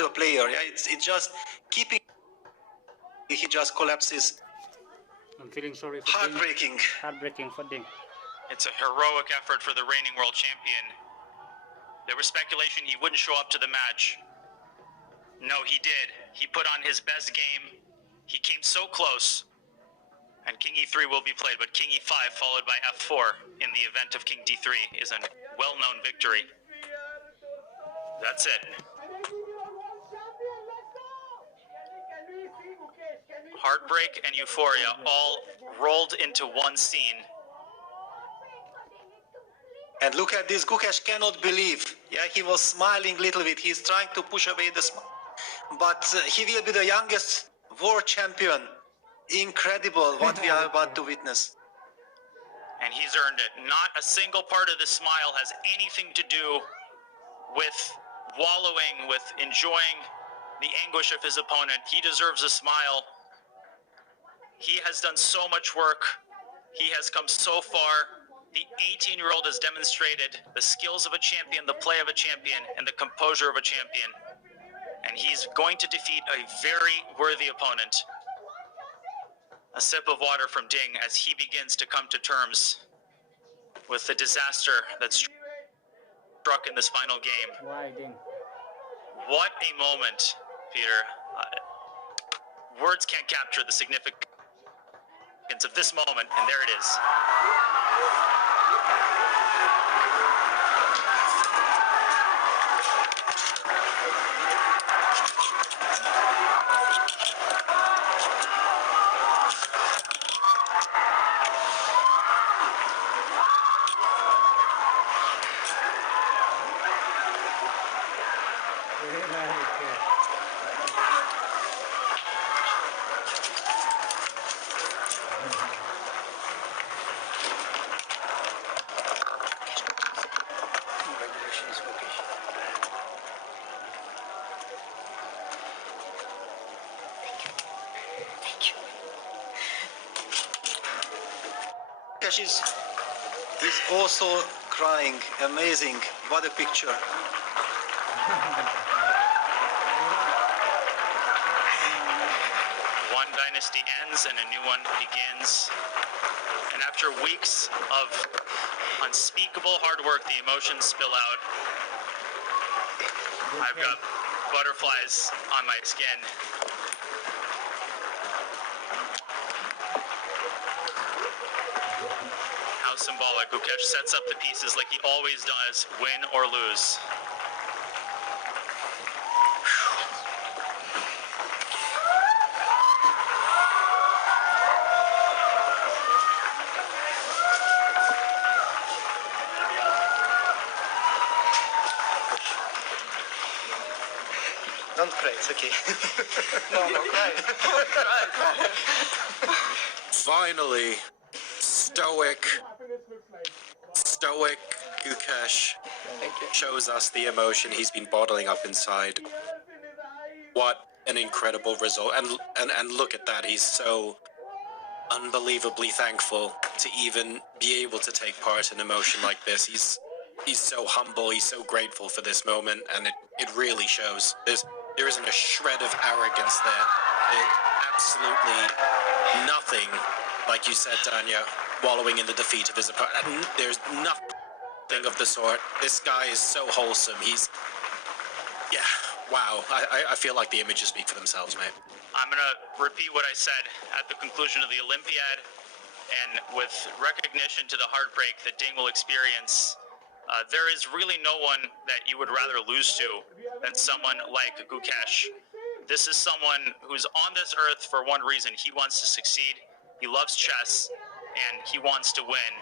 to a player. Yeah, it's just keeping. He just collapses. I'm feeling sorry for Heartbreaking. Ding. Heartbreaking for Ding. It's a heroic effort for the reigning world champion. There was speculation he wouldn't show up to the match. No, he did. He put on his best game. He came so close. And King E3 will be played, but King E5 followed by F4 in the event of King D3 is a well-known victory. That's it. Heartbreak and euphoria all rolled into one scene. And look at this, Gukesh cannot believe. Yeah, he was smiling a little bit. He's trying to push away the smile. But he will be the youngest world champion. Incredible what we are about to witness. And he's earned it. Not a single part of the smile has anything to do with wallowing, with enjoying the anguish of his opponent. He deserves a smile. He has done so much work. He has come so far. The 18-year-old has demonstrated the skills of a champion, the play of a champion, and the composure of a champion. And he's going to defeat a very worthy opponent. A sip of water from Ding as he begins to come to terms with the disaster that struck in this final game. Why, Ding? What a moment, Peter. Words can't capture the significance of this moment, and there it is. Gukesh is also crying. Amazing. What a picture. One dynasty ends and a new one begins. And after weeks of unspeakable hard work, the emotions spill out. I've got butterflies on my skin. How symbolic. Gukesh sets up the pieces like he always does, win or lose. Don't cry, it's okay. No, cry. Finally, stoic Gukesh shows us the emotion he's been bottling up inside. What an incredible result. And look at that, he's so unbelievably thankful to even be able to take part in emotion like this. He's so humble, he's so grateful for this moment, and it really shows. There isn't a shred of arrogance there. Absolutely nothing, like you said, Tanya, wallowing in the defeat of his opponent. There's nothing of the sort. This guy is so wholesome. Yeah, wow. I feel like the images speak for themselves, mate. I'm going to repeat what I said at the conclusion of the Olympiad, and with recognition to the heartbreak that Ding will experience, there is really no one that you would rather lose to than someone like Gukesh. This is someone who's on this earth for one reason. He wants to succeed. He loves chess, and he wants to win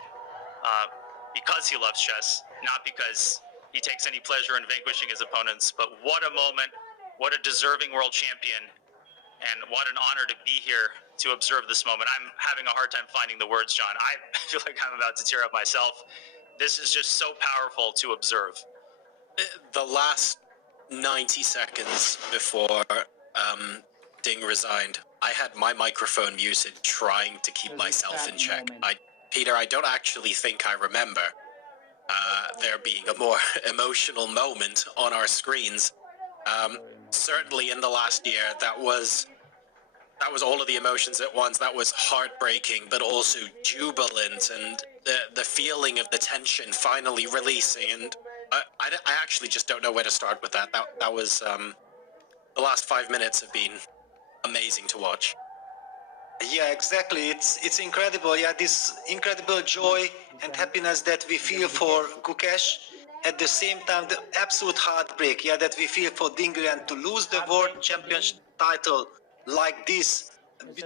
because he loves chess, not because he takes any pleasure in vanquishing his opponents. But what a moment, what a deserving world champion, and what an honor to be here to observe this moment. I'm having a hard time finding the words, John. I feel like I'm about to tear up myself. This is just so powerful to observe. The last 90 seconds before Ding resigned, I had my microphone muted, trying to keep myself in check. Peter, I don't actually think I remember there being a more emotional moment on our screens. Certainly in the last year, that was all of the emotions at once. That was heartbreaking, but also jubilant, and the feeling of the tension finally releasing. And I actually just don't know where to start with that. That was the last 5 minutes have been amazing to watch. Yeah, exactly. It's incredible. Yeah, this incredible joy and happiness that we feel for Gukesh. At the same time, the absolute heartbreak, yeah, that we feel for Dingley, and to lose the world championship title like this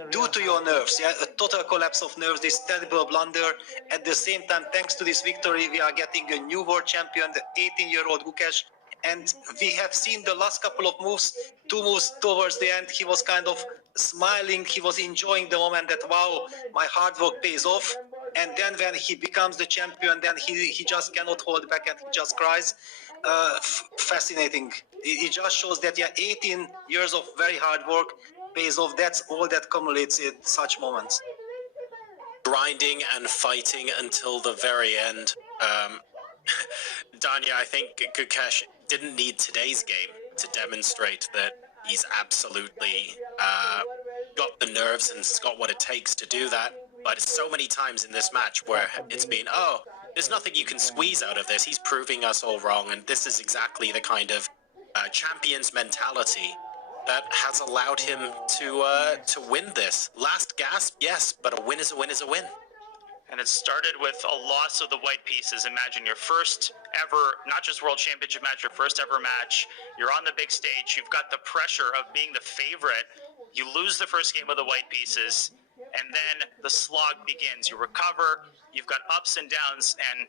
due to your nerves, yeah, a total collapse of nerves, this terrible blunder. At the same time, thanks to this victory, we are getting a new world champion, the 18-year-old Gukesh. And we have seen the last couple of moves, 2 moves towards the end, he was kind of smiling, he was enjoying the moment that, wow, my hard work pays off. And then when he becomes the champion, then he just cannot hold back and he just cries. Fascinating. It just shows that, yeah, 18 years of very hard work pays off. That's all that accumulates in such moments. Grinding and fighting until the very end. Danya, I think Gukesh didn't need today's game to demonstrate that he's absolutely got the nerves and got what it takes to do that. But so many times in this match where it's been, oh, there's nothing you can squeeze out of this. He's proving us all wrong, and this is exactly the kind of champion's mentality that has allowed him to win this. Last gasp, yes, but a win is a win is a win. And it started with a loss of the white pieces. Imagine your first ever, not just world championship match, your first ever match. You're on the big stage. You've got the pressure of being the favorite. You lose the first game of the white pieces, and then the slog begins. You recover. You've got ups and downs, and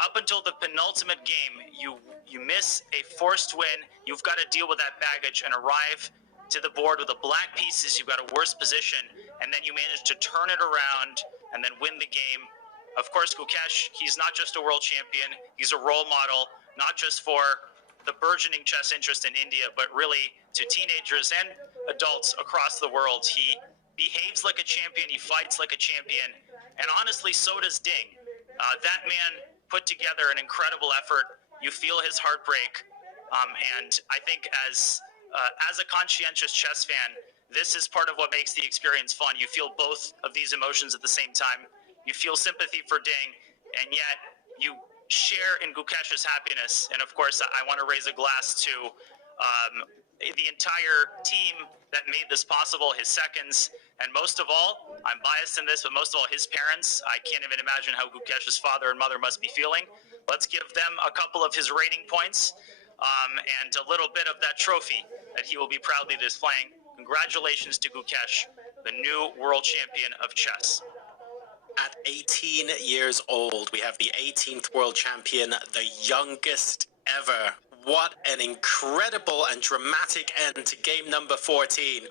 up until the penultimate game, you miss a forced win. You've got to deal with that baggage and arrive to the board with the black pieces. You've got a worse position, and then you manage to turn it around and then win the game. Of course, Gukesh, he's not just a world champion. He's a role model, not just for the burgeoning chess interest in India, but really to teenagers and adults across the world. He behaves like a champion. He fights like a champion. And honestly, so does Ding. That man put together an incredible effort. You feel his heartbreak. And I think as a conscientious chess fan, this is part of what makes the experience fun. You feel both of these emotions at the same time. You feel sympathy for Ding, and yet you share in Gukesh's happiness. And of course, I want to raise a glass to the entire team that made this possible, his seconds, and most of all, I'm biased in this, but most of all, his parents. I can't even imagine how Gukesh's father and mother must be feeling. Let's give them a couple of his rating points and a little bit of that trophy that he will be proudly displaying. Congratulations to Gukesh, the new world champion of chess. At 18 years old, we have the 18th world champion, the youngest ever. What an incredible and dramatic end to game number 14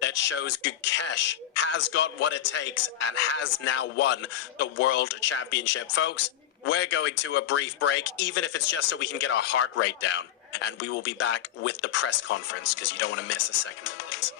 that shows Gukesh has got what it takes and has now won the world championship. Folks, we're going to a brief break, even if it's just so we can get our heart rate down. And we will be back with the press conference, because you don't want to miss a second of this.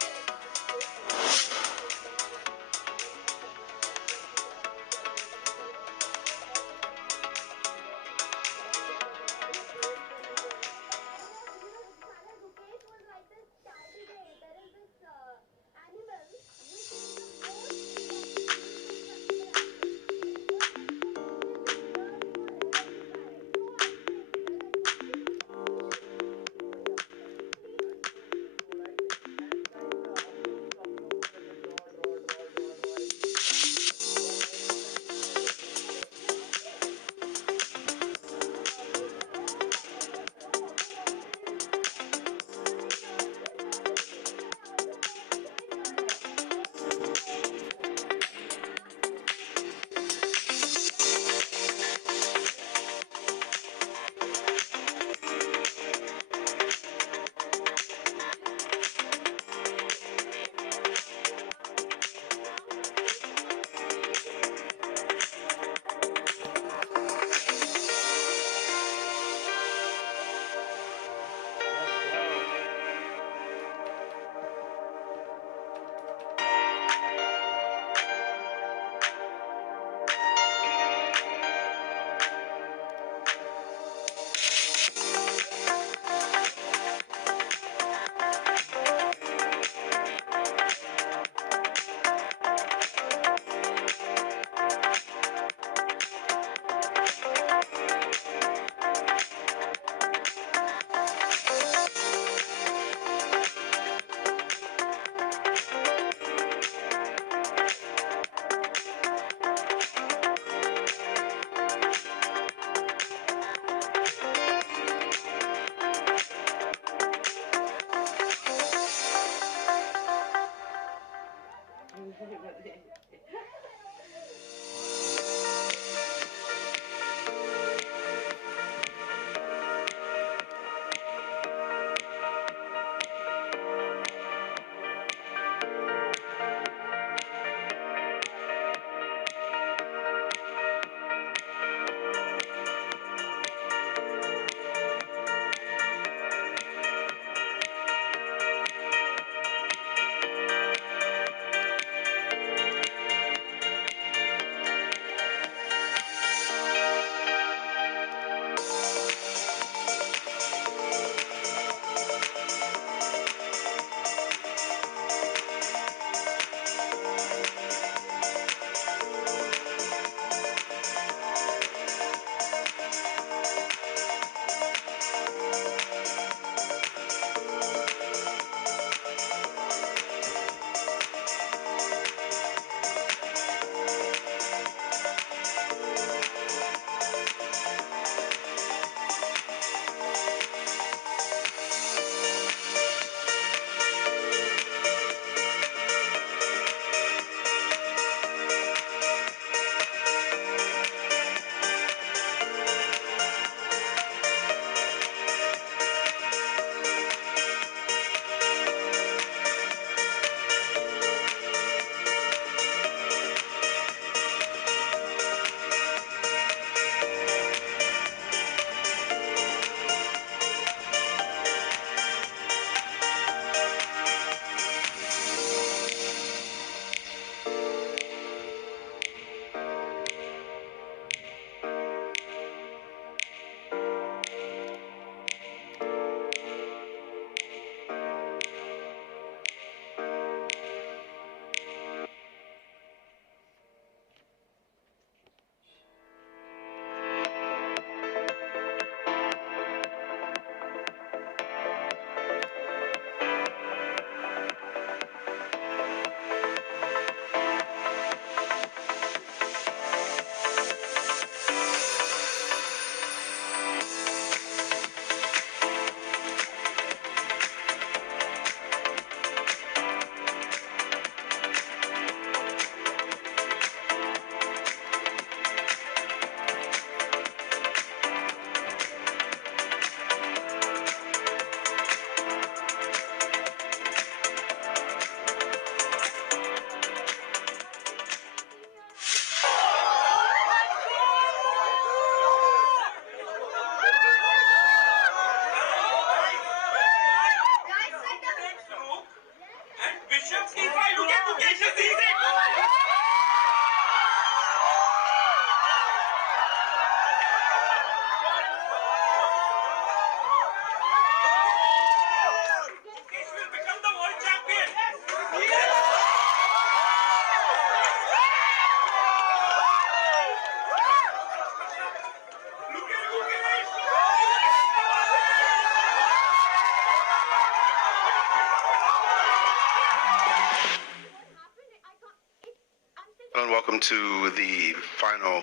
everyone. Welcome to the final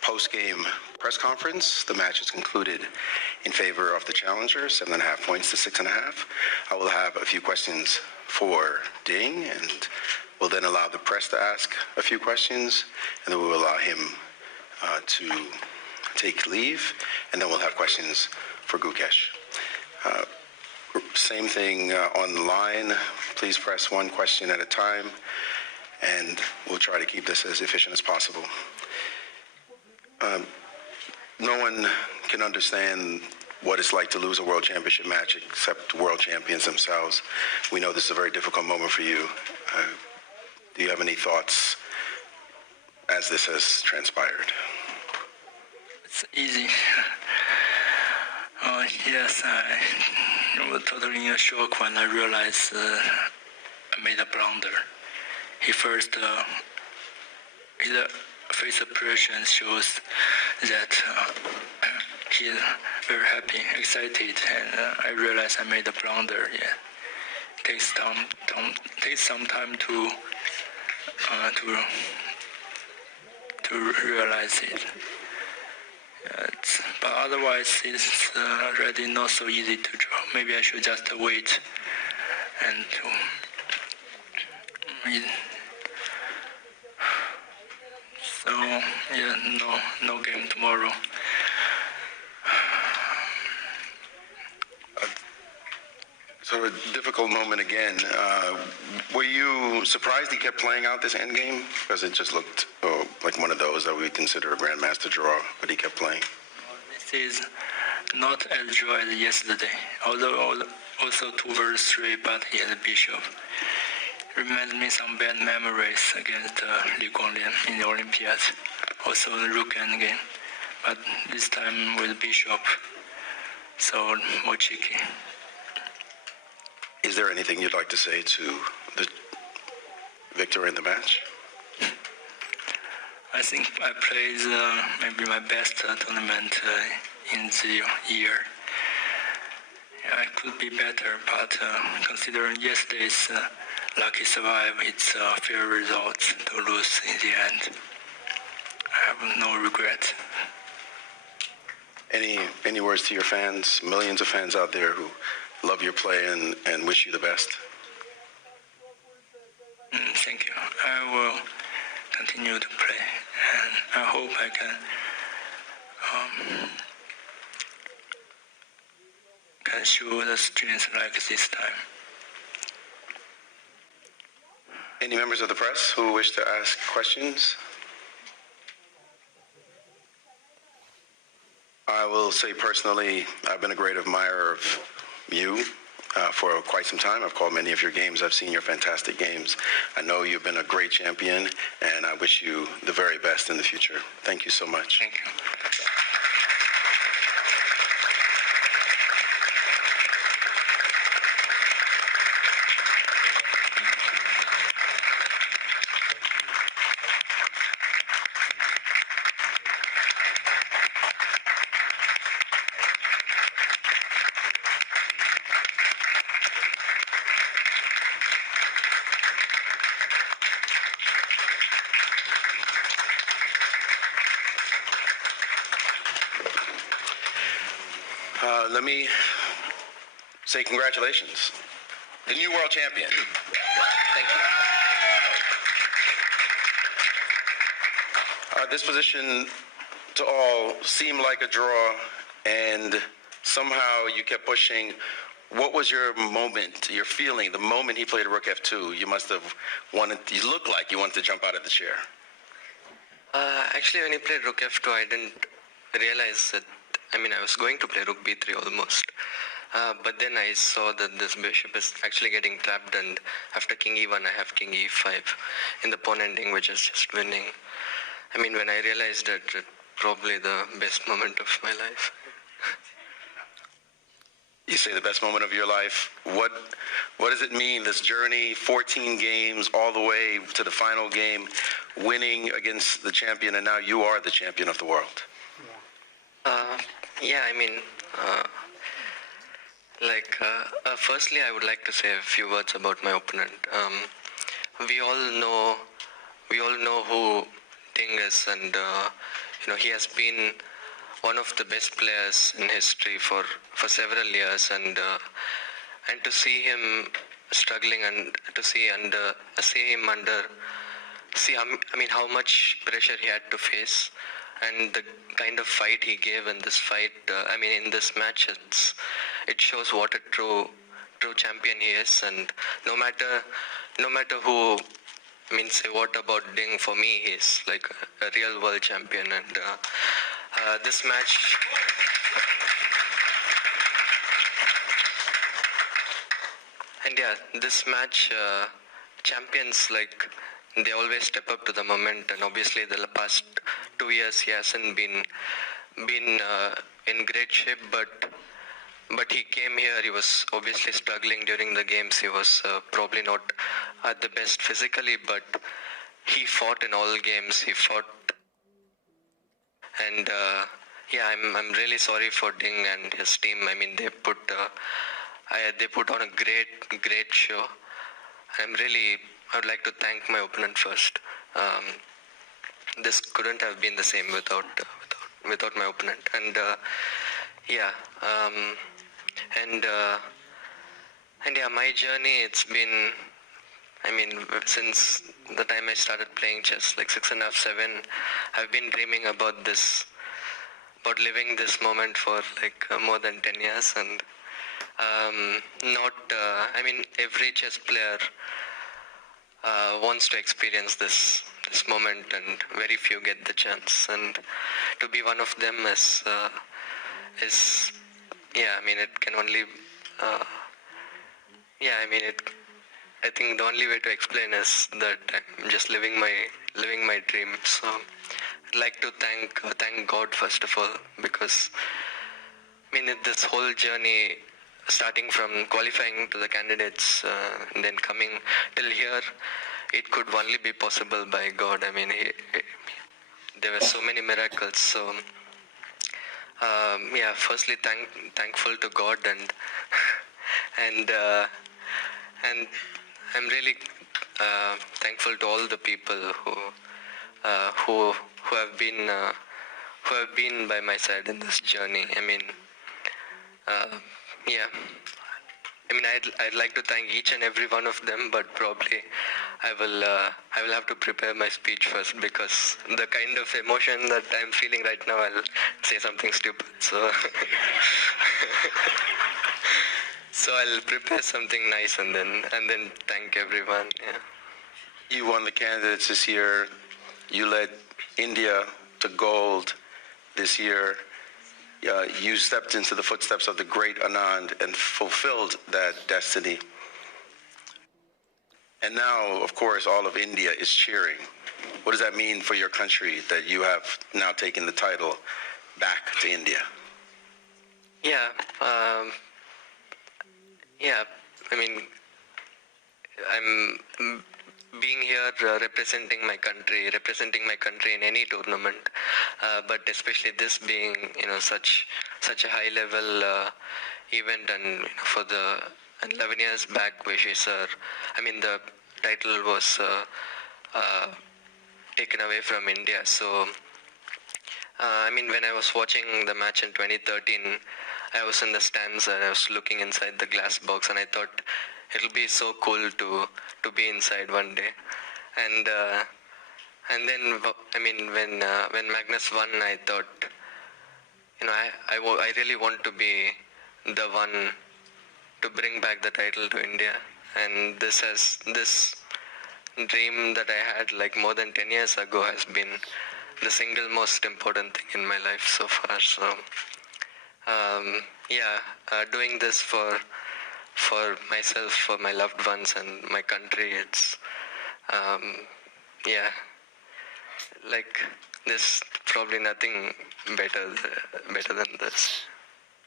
post-game press conference. The match is concluded in favor of the challenger, 7.5 points to 6.5. I will have a few questions for Ding, and we'll then allow the press to ask a few questions, and then we'll allow him to take leave, and then we'll have questions for Gukesh. Same thing on the line. Please press one question at a time, and we'll try to keep this as efficient as possible. No one can understand what it's like to lose a world championship match except world champions themselves. We know this is a very difficult moment for you. Do you have any thoughts as this has transpired? It's easy. Yes, I was totally in a shock when I realized I made a blunder. His face expression shows that he's very happy, excited, and I realized I made a blunder. Yeah, takes some time to realize it. But otherwise, it's already not so easy to draw. Maybe I should just wait and so yeah, no game tomorrow. So a difficult moment again. Were you surprised he kept playing out this end game? Because it just looked like one of those that we consider a grandmaster draw, but he kept playing. This is not as dry as yesterday, although also 2 versus 3, but he had a bishop. Reminds me some bad memories against Li Guanglian in the Olympiads, also the rook end game, but this time with bishop, so more tricky. Is there anything you'd like to say to the victor in the match? I think I played maybe my best tournament in the year. Yeah, I could be better, but considering yesterday's lucky survive, it's a fair result to lose in the end. I have no regret. Any words to your fans, millions of fans out there who love your play and wish you the best? Thank you. I will continue to play, and I hope I can show the strength like this time. Any members of the press who wish to ask questions? I will say personally, I've been a great admirer of you for quite some time. I've called many of your games. I've seen your fantastic games. I know you've been a great champion, and I wish you the very best in the future. Thank you so much. Thank you. Let me say congratulations. The new world champion. Thank you. This position to all seemed like a draw, and somehow you kept pushing. What was your moment, your feeling, the moment he played Rook F2? You must have wanted, you looked like you wanted to jump out of the chair. Actually, when he played Rook F2, I didn't realize that. I was going to play Rook B3 almost. But then I saw that this bishop is actually getting trapped, and after King E1, I have King E5 in the pawn ending, which is just winning. When I realized that, probably the best moment of my life. You say the best moment of your life. What does it mean, this journey, 14 games, all the way to the final game, winning against the champion, and now you are the champion of the world? Firstly, I would like to say a few words about my opponent. We all know we all know who Ding is, and he has been one of the best players in history for several years, and to see him struggling, and to see him under how much pressure he had to face, and the kind of fight he gave in this fight. In this match, it shows what a true champion he is, and no matter who. Say what about Ding? For me, he's like a real world champion, and this match. And yeah, this match, champions, like, they always step up to the moment, and obviously the past 2 years he hasn't been in great shape, but he came here, he was obviously struggling during the games. He was probably not at the best physically, but he fought in all games. He fought, and I'm really sorry for Ding and his team. They put on a great show. I would like to thank my opponent first. This couldn't have been the same without my opponent, and my journey, it's been, since the time I started playing chess, like 6.5, 7, I've been dreaming about living this moment for like more than 10 years, and every chess player wants to experience this moment, and very few get the chance, and to be one of them is it can only I think the only way to explain is that I'm just living my dream. So I'd like to thank God first of all, because this whole journey, starting from qualifying to the candidates, and then coming till here, it could only be possible by God. There were so many miracles. So firstly thankful to God, and I'm really thankful to all the people who have been by my side in this journey. I'd like to thank each and every one of them, but probably I will have to prepare my speech first, because the kind of emotion that I'm feeling right now, I'll say something stupid. So so I'll prepare something nice and then thank everyone. Yeah. You won the candidates this year. You led India to gold this year. You stepped into the footsteps of the great Anand and fulfilled that destiny. And now, of course, all of India is cheering. What does that mean for your country that you have now taken the title back to India? I'm being here representing my country in any tournament, but especially this being such a high level event, and for the 11 years back, Vishi sir, the title was taken away from India. So when I was watching the match in 2013, I was in the stands and I was looking inside the glass box, and I thought it'll be so cool to be inside one day. And then when Magnus won, I thought, I really want to be the one to bring back the title to India. And this dream that I had like more than 10 years ago has been the single most important thing in my life so far. So doing this for myself, for my loved ones and my country, it's like there's probably nothing better than this.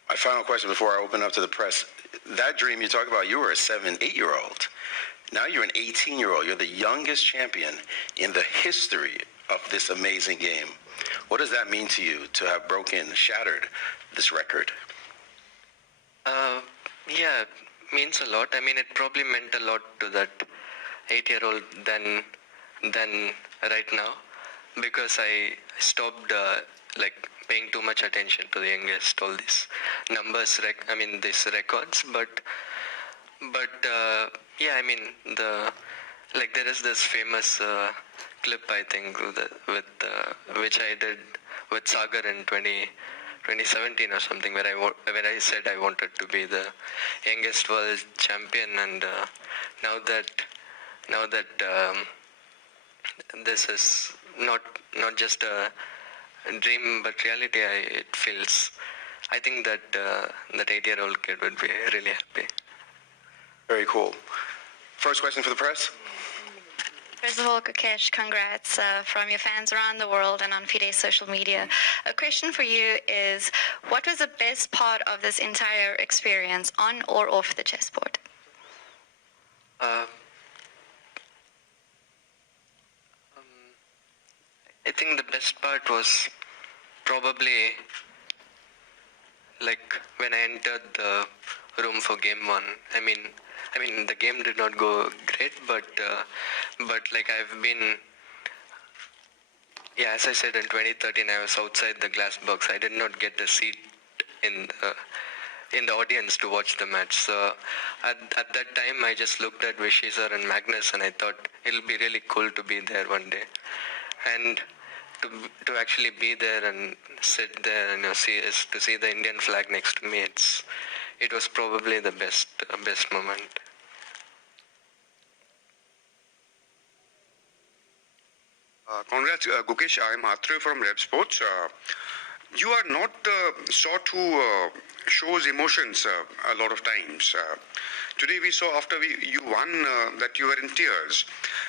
My final question before I open up to the press. That dream you talk about, you were a 7-8-year-old. Now you're an 18-year-old. You're the youngest champion in the history of this amazing game. What does that mean to you to have shattered this record? Means a lot. It probably meant a lot to that 8-year-old then than right now, because I stopped paying too much attention to the youngest, all these numbers, these records. But yeah, I mean there is this famous clip, I think, which I did with Sagar in 2017 or something, where I said I wanted to be the youngest world champion, and now that this is not just a dream but reality, I think that that 8-year-old kid would be really happy. Very cool. First question for the press. First of all, Gukesh, congrats from your fans around the world and on FIDE's social media. A question for you is, what was the best part of this entire experience, on or off the chessboard? I think the best part was probably when I entered the room for game one. I mean, the game did not go great, but I've been, as I said, in 2013, I was outside the glass box. I did not get a seat in the audience to watch the match. So at that time, I just looked at Vishy sir and Magnus, and I thought it'll be really cool to be there one day, and to actually be there and sit there and see the Indian flag next to me. It was probably the best moment. Congrats, Gukesh. I'm Atre from Red Sports. You are not sought who shows emotions a lot of times. Today we saw after you won that you were in tears.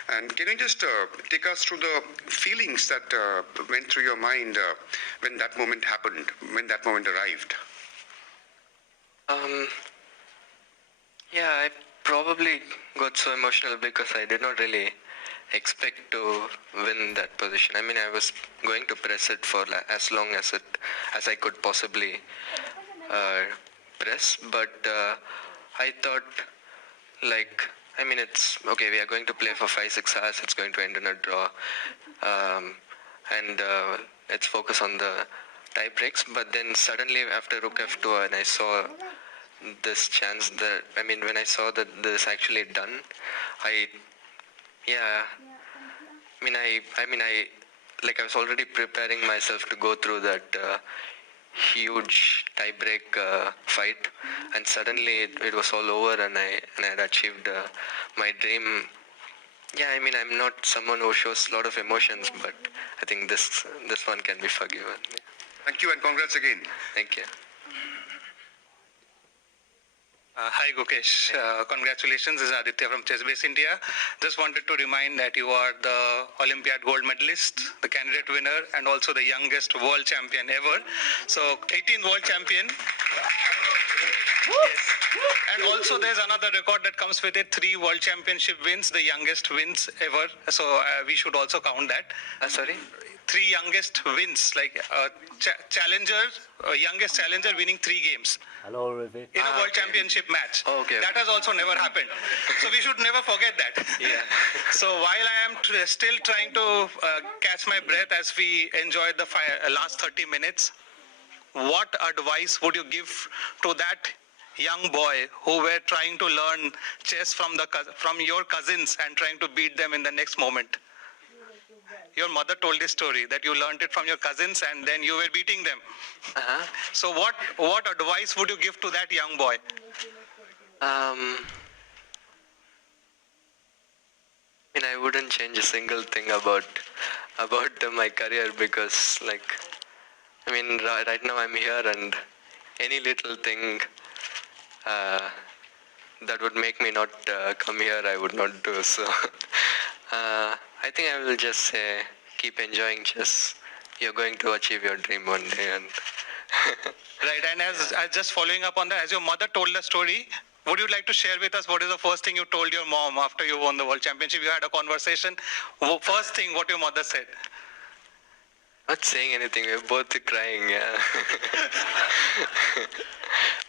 And can you just take us through the feelings that went through your mind when that moment happened, when that moment arrived? I probably got so emotional because I did not really expect to win that position. I mean, I was going to press it for as long as I could possibly press, but I thought, it's okay, we are going to play for 5-6 hours, it's going to end in a draw, and let's focus on the tie breaks. But then suddenly after Rook F2, and I saw this chance that, when I saw that this actually done, I was already preparing myself to go through that huge tie-break fight, and suddenly it was all over, and I had achieved my dream. I'm not someone who shows a lot of emotions, but I think this one can be forgiven. Thank you, and congrats again. Thank you. Hi Gukesh, congratulations. This is Aditya from Chessbase India. Just wanted to remind that you are the Olympiad gold medalist, the candidate winner, and also the youngest world champion ever. So 18th world champion. Yes. And also there's another record that comes with it, 3 world championship wins, the youngest wins ever. So we should also count that. Sorry? 3 youngest wins, youngest challenger winning 3 games. Hello, Ravi. In a world championship match. Okay. That has also never happened. So we should never forget that. Yeah. So while I am still trying to catch my breath as we enjoyed the last 30 minutes, what advice would you give to that young boy who were trying to learn chess from your cousins and trying to beat them in the next moment? Your mother told this story that you learned it from your cousins and then you were beating them. Uh-huh. So what advice would you give to that young boy? I wouldn't change a single thing about my career, because right now I'm here, and any little thing that would make me not come here, I would not do. So I think I will just say, keep enjoying chess. You're going to achieve your dream one day. And Right, and as just following up on that, as your mother told the story, would you like to share with us what is the first thing you told your mom after you won the world championship? You had a conversation. First thing, what your mother said? Not saying anything. We were both crying. Yeah.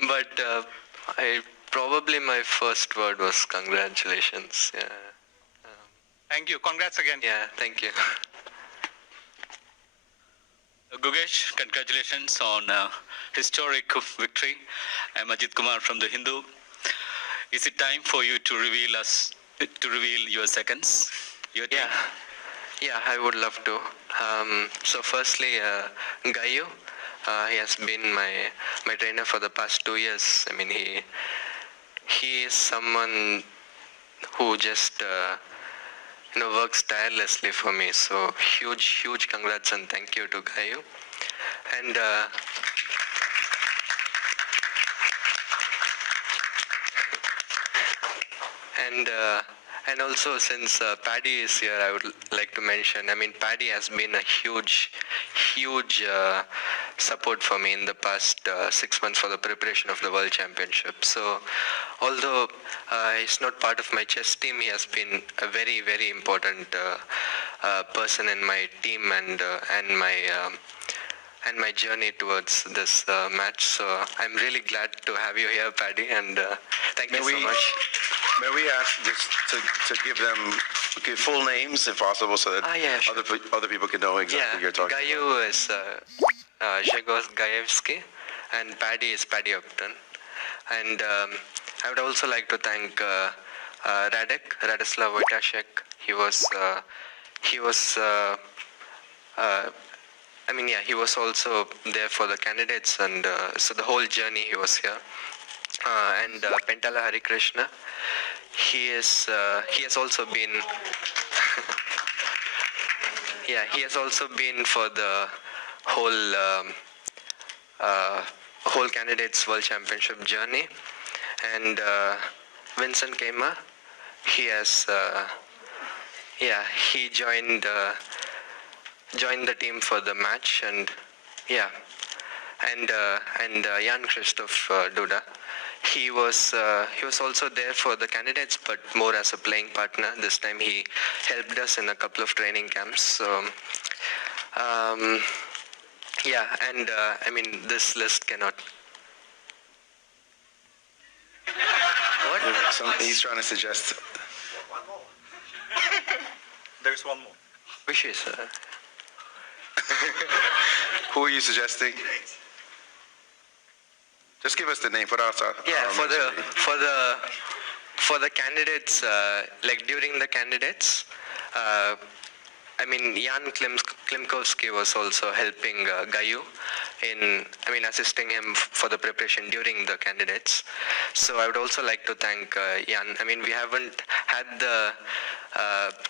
But probably my first word was congratulations. Yeah. Thank you. Congrats again. Yeah, thank you. Gukesh, congratulations on historic victory. I'm Ajit Kumar from The Hindu. Is it time for you to reveal your seconds? Your team? Yeah, I would love to. So firstly, Gayu, he has been my trainer for the past 2 years. I mean, he is someone who just works tirelessly for me. So huge congrats and thank you to Gayu. And also, since Paddy is here, I would like to mention, I mean, Paddy has been a huge support for me in the past 6 months for the preparation of the World Championship. So, although he's not part of my chess team, he has been a very important person in my team and my journey towards this match. So, I'm really glad to have you here, Paddy, and thank you so much. May we ask just to give full names if possible, so that sure. other people can know exactly who you're talking about? Gayu is Zhegos Gajewski, and Paddy is Paddy Upton. And I would also like to thank Radislav Wojtaszek. He was also there for the candidates, and so the whole journey he was here. And Pentala Harikrishna, he has also been he has also been for the whole candidates World Championship journey. And Vincent Kema, he has he joined the team for the match, and Jan Christoph Duda. He was also there for the candidates, but more as a playing partner. This time he helped us in a couple of training camps. So, I mean, this list cannot. What? He's trying to suggest. There's one more. Wishes. Who are you suggesting? Just give us the name for us. For the candidates, like during the candidates, I mean, Jan Klimkowski was also helping Gayu assisting him for the preparation during the candidates. So I would also like to thank Jan. I mean, we haven't had the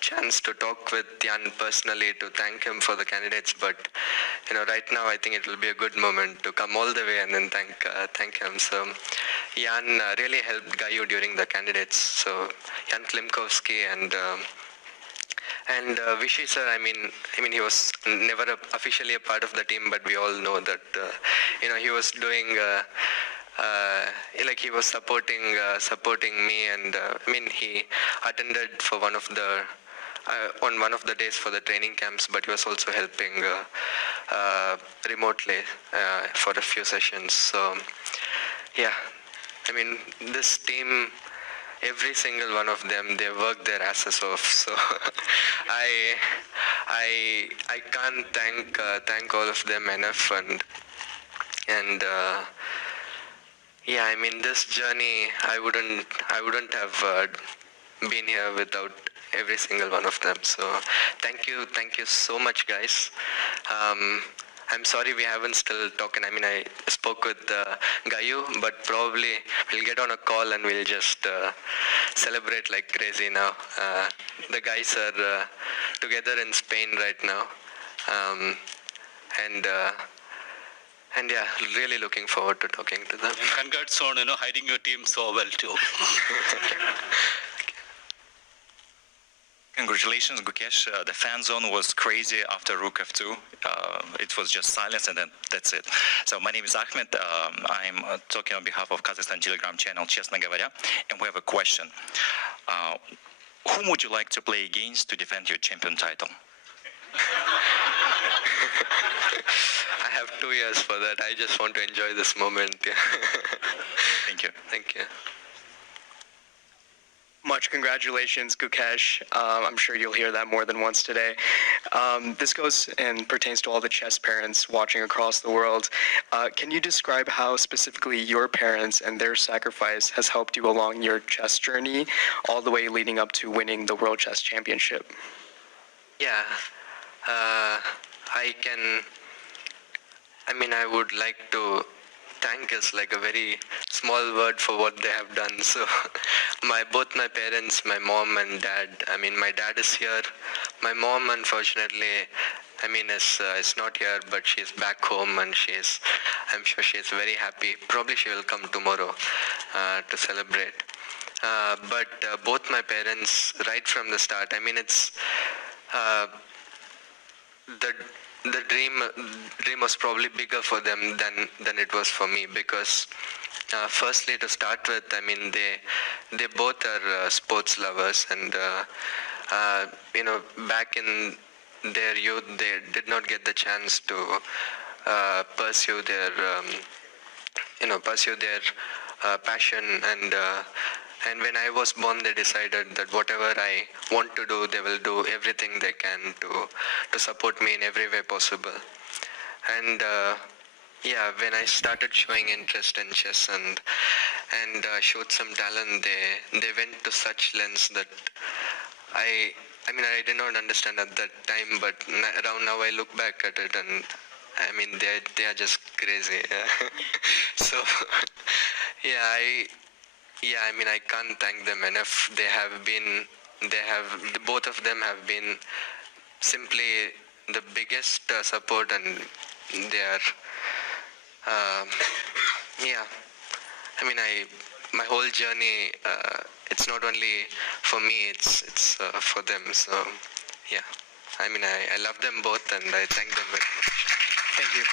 chance to talk with Jan personally to thank him for the candidates, but right now I think it will be a good moment to come all the way and then thank him. So Jan really helped Gayu during the candidates. So Jan Klimkowski and Vishy sir, I mean he was never officially a part of the team, but we all know that he was doing he was supporting me, and he attended for on one of the days for the training camps, but he was also helping remotely for a few sessions. So this team, every single one of them, they work their asses off. So I can't thank all of them enough. And this journey, I wouldn't have been here without every single one of them. So thank you so much, guys. I'm sorry we haven't still talking. I spoke with Gayu, but probably we'll get on a call and we'll just celebrate like crazy now. The guys are together in Spain right now, and really looking forward to talking to them. And congrats on hiding your team so well too. Congratulations, Gukesh. The fan zone was crazy after Rook F2. It was just silence, and then that's it. So my name is Ahmed. I'm talking on behalf of Kazakhstan Telegram channel Честно говоря, and we have a question. Whom would you like to play against to defend your champion title? I have 2 years for that. I just want to enjoy this moment. Thank you. Thank you. much congratulations, Gukesh. I'm sure you'll hear that more than once today. This goes and pertains to all the chess parents watching across the world. Can you describe how specifically your parents and their sacrifice has helped you along your chess journey, all the way leading up to winning the World Chess Championship? Yeah, I would like to thank is like a very small word for what they have done. So both my parents, my mom and dad, my dad is here. My mom, unfortunately, is not here, but she's back home and I'm sure she's very happy. Probably she will come tomorrow to celebrate. But both my parents, right from the start, it's the dream was probably bigger for them than it was for me, because firstly, to start with, they both are sports lovers, and back in their youth they did not get the chance to pursue their passion, and when I was born, they decided that whatever I want to do, they will do everything they can to support me in every way possible. And when I started showing interest in chess and showed some talent, they went to such lengths that I did not understand at that time, but around now I look back at it and they are just crazy. So I can't thank them enough. Both of them have been simply the biggest support, and they are my whole journey, it's not only for me, it's for them. So I love them both and I thank them very much. Thank you.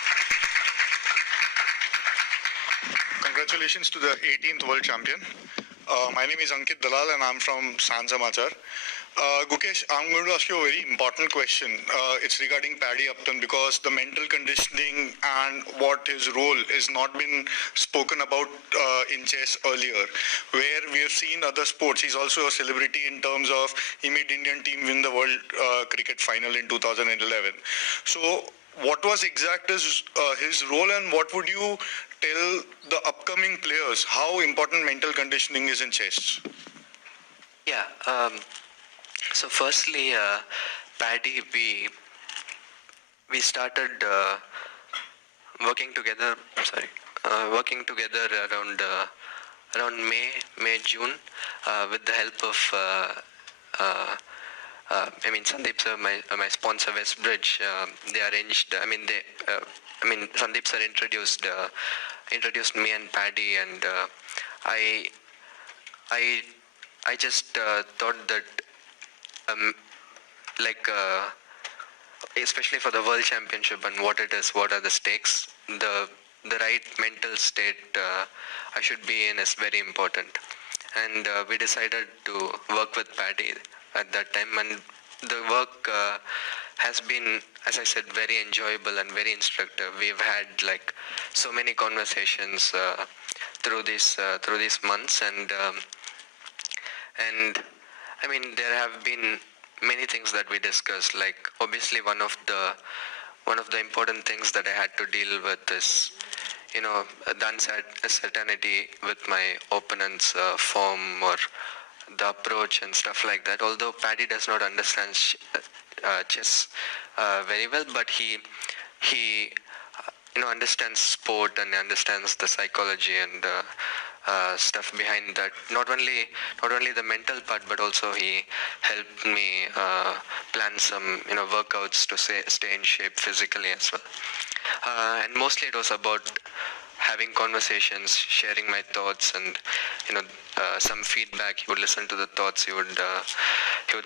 Congratulations to the 18th world champion. My name is Ankit Dalal and I'm from San Samachar. Gukesh, I'm going to ask you a very important question. It's regarding Paddy Upton, because the mental conditioning and what his role has not been spoken about in chess earlier, where we have seen other sports. He's also a celebrity in terms of he made Indian team win the World Cricket Final in 2011. So what was his role, and what would you tell the upcoming players how important mental conditioning is in chess? So firstly, Paddy, we started working together around May, June, with the help of Sandeep sir, my sponsor Westbridge. They arranged. Sandeep sir introduced me and Paddy, and I just thought that especially for the World Championship and what it is, what are the stakes, the right mental state I should be in is very important. And we decided to work with Paddy at that time, and the work has been, as I said, very enjoyable and very instructive. We've had so many conversations through these months, and there have been many things that we discussed. Like, obviously, one of the important things that I had to deal with is, the uncertainty with my opponent's form or the approach and stuff like that. Although Paddy does not understand chess very well, but he understands sport and understands the psychology and stuff behind that. Not only the mental part, but also he helped me plan some workouts to stay in shape physically as well. And mostly it was about having conversations, sharing my thoughts, and some feedback. He would listen to the thoughts. He would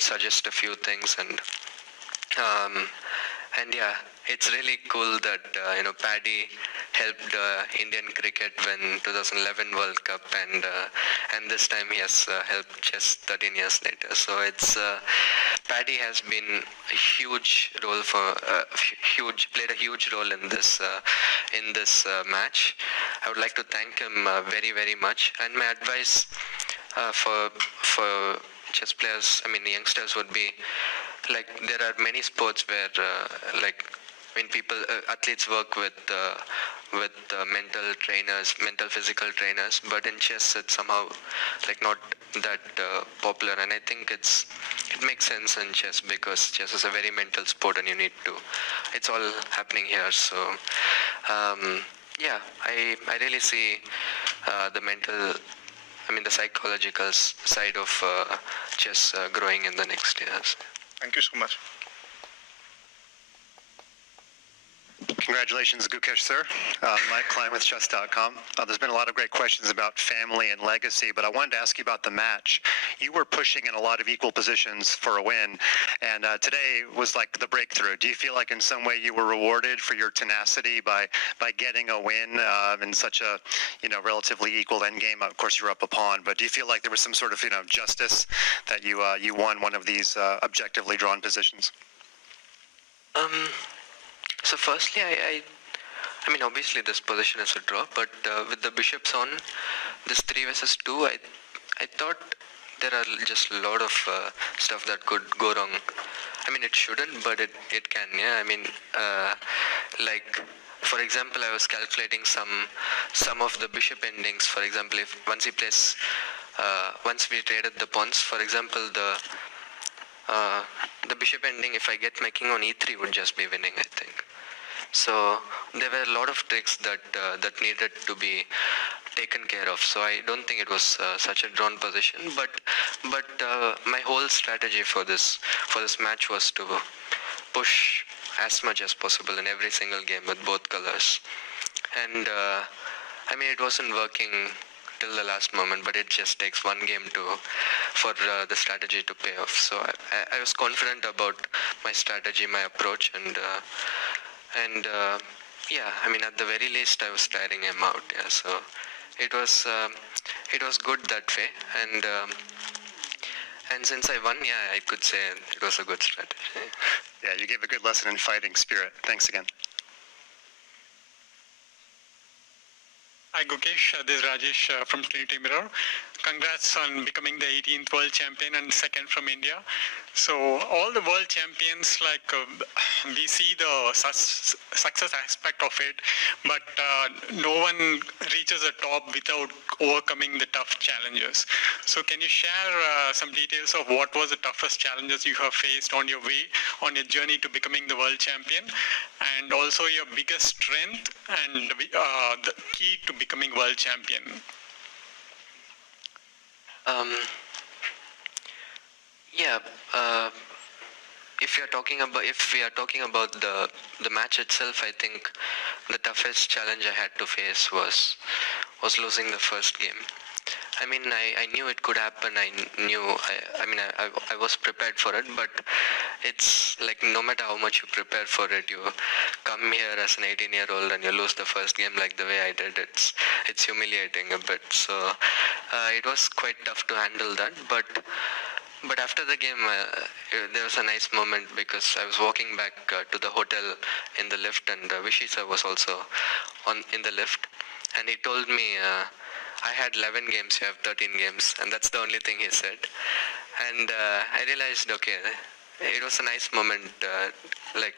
suggest a few things, and it's really cool that Paddy helped Indian cricket win 2011 World Cup, and this time he has helped chess 13 years later. So it's Paddy has been a huge role played a huge role in this match. I would like to thank him very, very much. And my advice for for chess players, I mean youngsters, would be like there are many sports where like when people athletes work with mental trainers, mental physical trainers, but in chess it's somehow like not that popular, and I think it makes sense in chess because chess is a very mental sport and you need to, it's all happening here. So yeah, I really see the mental, I mean the psychological side of chess growing in the next years. Thank you so much. Congratulations, Gukesh, sir. Mike Klein with Chess.com. There's been a lot of great questions about family and legacy, but I wanted to ask you about the match. You were pushing in a lot of equal positions for a win, and today was like the breakthrough. Do you feel like in some way you were rewarded for your tenacity by getting a win in such a relatively equal endgame? Of course, you're up a pawn, but do you feel like there was some sort of justice that you won one of these objectively drawn positions? So firstly, I mean, obviously this position is a draw, but with the bishops on, this 3 versus 2, I thought there are just a lot of stuff that could go wrong. I mean, it shouldn't, but it can, yeah. I mean, like, for example, I was calculating some of the bishop endings. For example, if once we traded the pawns, for example, the bishop ending, if I get my king on e3, would just be winning, I think. So there were a lot of tricks that needed to be taken care of. So I don't think it was such a drawn position. But my whole strategy for this match was to push as much as possible in every single game with both colors. And I mean, it wasn't working till the last moment, but it just takes one game for the strategy to pay off. So I was confident about my strategy, my approach, and yeah, I mean, at the very least, I was tiring him out. Yeah, so it was good that way, and since I won, yeah, I could say it was a good strategy. Yeah, you gave a good lesson in fighting spirit. Thanks again. Hi Gukesh, this is Rajesh from Trinity Mirror. Congrats on becoming the 18th world champion and second from India. So all the world champions, like we see the success aspect of it, but no one reaches the top without overcoming the tough challenges. So can you share some details of what was the toughest challenges you have faced on your way, on your journey to becoming the world champion, and also your biggest strength and the key to becoming world champion? Yeah. If we are talking about the match itself, I think the toughest challenge I had to face was losing the first game. I mean, I knew it could happen. I was prepared for it, but it's like no matter how much you prepare for it, you come here as an 18-year-old and you lose the first game like the way I did. It's humiliating a bit. So it was quite tough to handle that. But after the game, there was a nice moment because I was walking back to the hotel in the lift, and Vishy sir was also in the lift, and he told me, I had 11 games, you have 13 games, and that's the only thing he said. And I realized, okay, it was a nice moment. It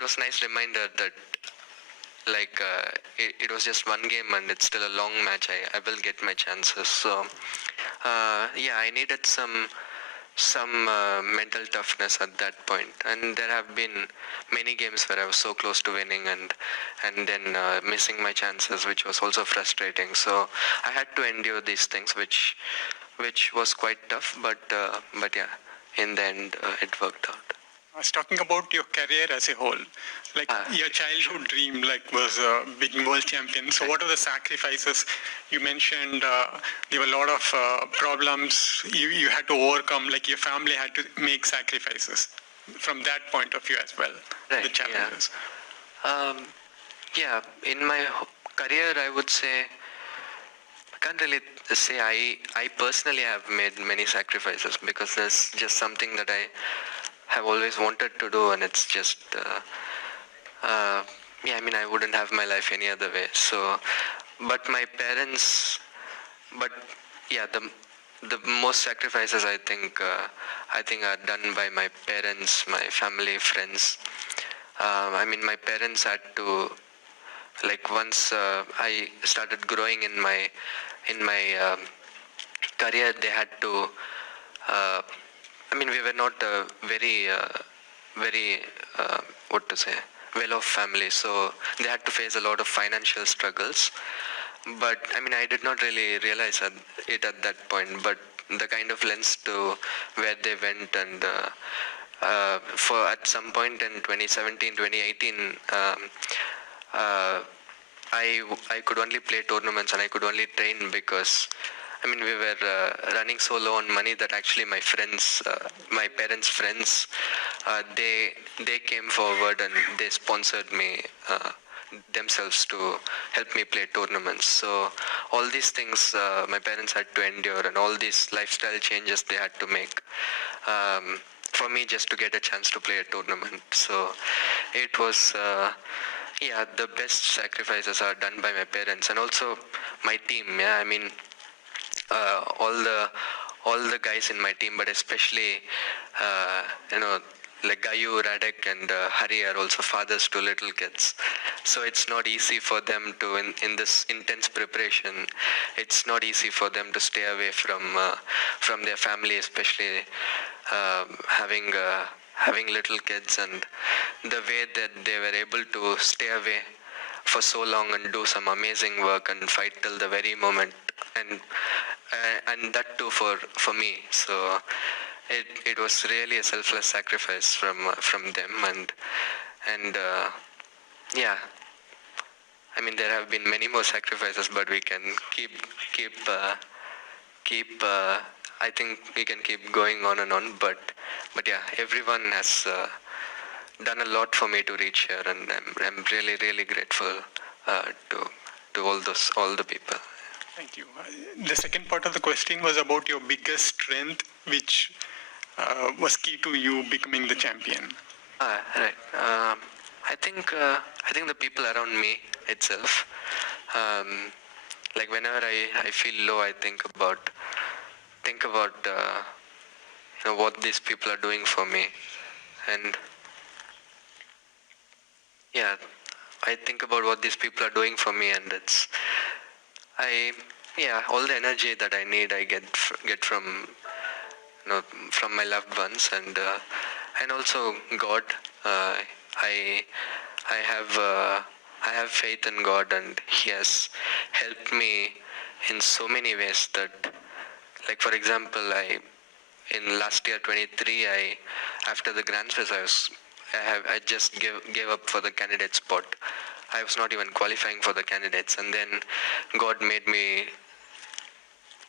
was a nice reminder that it was just one game and it's still a long match. I will get my chances. So yeah, I needed some mental toughness at that point, and there have been many games where I was so close to winning and then missing my chances, which was also frustrating. So I had to endure these things, which was quite tough, but yeah, in the end it worked out. I was talking about your career as a whole. Like your childhood dream, was being world champion. So what are the sacrifices? You mentioned there were a lot of problems you had to overcome. Like your family had to make sacrifices. From that point of view as well, right, the challenges. Yeah, in my career, I would say I can't really say I personally have made many sacrifices because there's just something that I have always wanted to do, and it's just yeah, I mean, I wouldn't have my life any other way. So but my parents yeah, the most sacrifices I think are done by my parents, my family, friends. I mean, my parents had to, like, once I started growing in my career, they had to. I mean, we were not a very what to say, well-off family, so they had to face a lot of financial struggles. But I mean, I did not really realize it at that point. But the kind of lens to where they went, and for at some point in 2017, 2018, I could only play tournaments and I could only train because, I mean, we were running so low on money that actually my friends, my parents' friends, they came forward and they sponsored me themselves to help me play tournaments. So all these things my parents had to endure, and all these lifestyle changes they had to make for me just to get a chance to play a tournament. So it was yeah, the best sacrifices are done by my parents and also my team. Yeah, I mean, all the guys in my team, but especially you know, like Gayu, Radek, and Hari are also fathers to little kids. So it's not easy for them to, in this intense preparation, it's not easy for them to stay away from their family, especially having little kids, and the way that they were able to stay away for so long and do some amazing work and fight till the very moment, and that too for me. So it was really a selfless sacrifice from them, and yeah, I mean, there have been many more sacrifices, but we can keep I think we can keep going on and on, but yeah, everyone has done a lot for me to reach here, and I'm really, really grateful to all the people. Thank you. The second part of the question was about your biggest strength, which was key to you becoming the champion. Right. I think the people around me itself. Like whenever I feel low, I think about you know, what these people are doing for me, and yeah, I think about what these people are doing for me, and all the energy that I need, I get from, you know, from my loved ones, and also God. I have faith in God, and He has helped me in so many ways that, like for example, in last year 23, after the Grand Swiss, I just gave up for the candidate spot. I was not even qualifying for the candidates, and then God made me.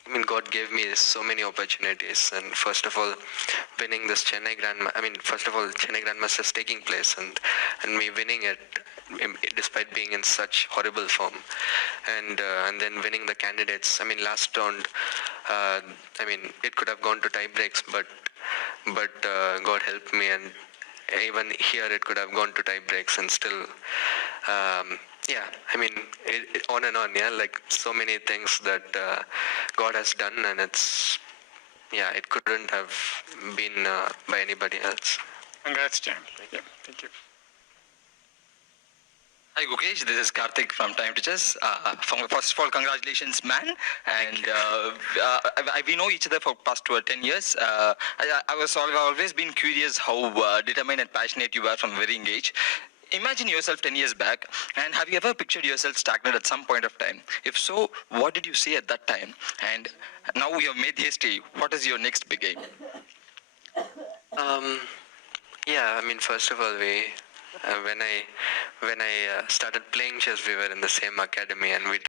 I mean, God gave me so many opportunities, and first of all, winning this Chennai Grandmasters is taking place, and me winning it despite being in such horrible form, and then winning the candidates. I mean, last round, I mean, it could have gone to tie breaks, but God helped me, and even here it could have gone to tie breaks, and still. Yeah, I mean, on and on, yeah, like so many things that God has done, and it couldn't have been by anybody else. Congrats, champ. Yeah, thank you. Hi Gukesh, this is Karthik from Time to Chess. First of all, congratulations, man. And we know each other for past 10 years. I've always been curious how determined and passionate you were from very young age. Imagine yourself 10 years back, and have you ever pictured yourself stagnant at some point of time? If so, what did you see at that time? And now you have made history. What is your next big aim? Yeah, I mean, first of all, when I started playing chess, we were in the same academy, and we